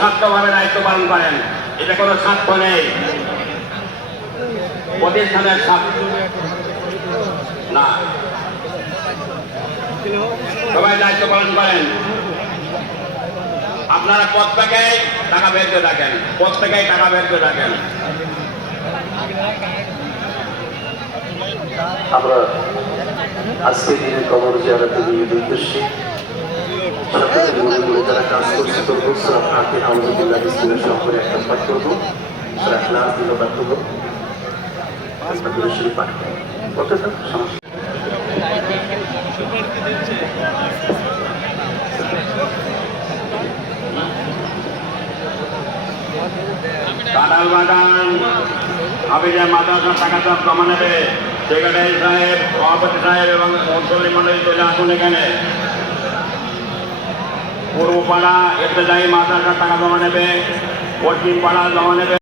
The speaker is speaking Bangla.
স্বার্থভাবে দায়িত্ব পালন করেন। এটা কোনো স্বার্থ নেই। প্রতিষ্ঠানের স্বার্থ না। সবাই দায়িত্ব পালন করেন। আপনারা প্রত্যেকেই টাকা বের করে রাখেন প্রত্যেকেই টাকা বের করে রাখেন আমরা আজকের দিনে কবর জিয়ারতের উদ্দেশ্যে সরকারের বিরোধীগুলো যারা কাজ করছে তো সুরা ফাতে আহমদুল্লাহ ইসলামের সম্পর্কে একটা পাঠ করব। সুরা ক্লাস দিল পাঠ করব একটা করে শুরু পাঠ করব কতটা সমস্যা কাঁঠাল বাগান হাফিজের মাদ্রাসার টাকা সব জমা নেবে সেক্রেটারি সাহেব, সভাপতি সাহেব এবং মন্ত্রী মন্ডলী চলে আসুন এখানে। পূর্ব পাড়া এতে যাই মাদ্রাসার টাকা জমা নেবে পশ্চিম পাড়া জমা নেবে।